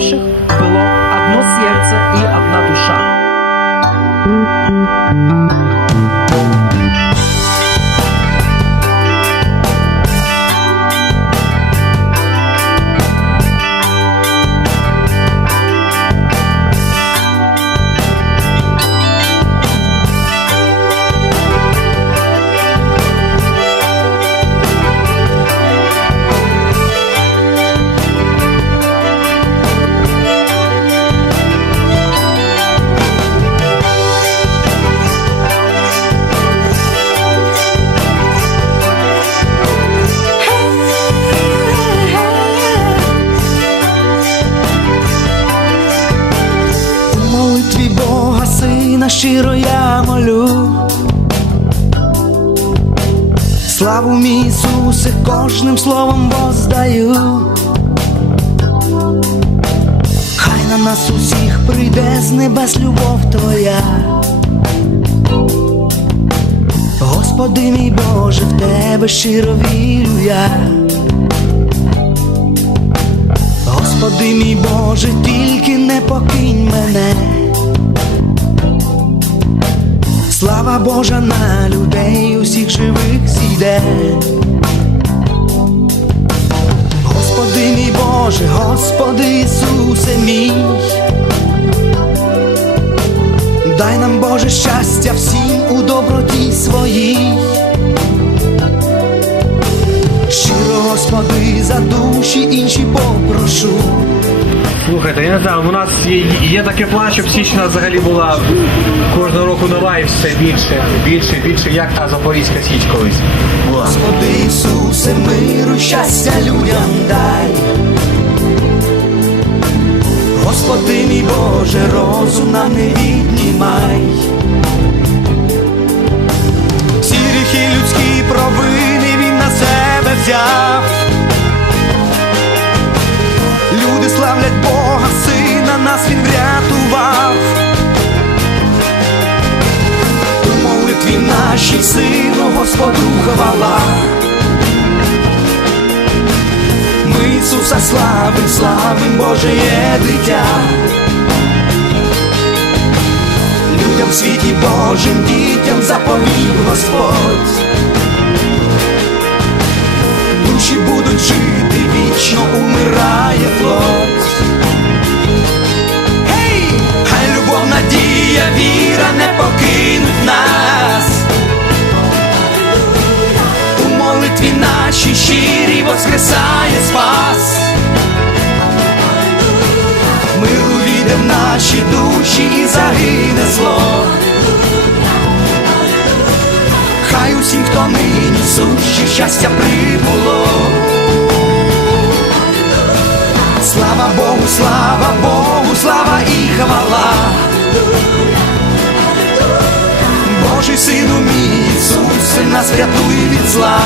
уверовавших было одно сердце и одна душа. Молитві Бога Сина щиро я молю. Славу мій Ісусе, кожним словом воздаю. Хай на нас усіх прийде з небес любов Твоя. Господи мій Боже, в Тебе щиро вірю я. Господи мій Боже, тільки не покинь мене. Слава Божа на людей усіх живих зійде. Господи мій Боже, Господи Ісусе мій. Дай нам Боже щастя всім у доброті своїй. Щиро, Господи, за душі інші попрошу. Слухайте, я не знаю, у нас є, є таке план, щоб Січна взагалі була кожного року нова і все більше, більше, більше, як та Запорізька Січ колись була. Господи Ісусе, миру, щастя людям дай. Господи мій Боже, розум нам не віднімай. Всі гріхи людські провини він на себе взяв. Сину Господу хвала. Ми Ісуса славим, славим Боже дитя. Людям в світі Божим зло. Хай усім, хто нині сущі, щастя прибуло. Слава Богу, слава Богу, слава і хвала. Божий сину мій Ісусе, нас врятуй від зла.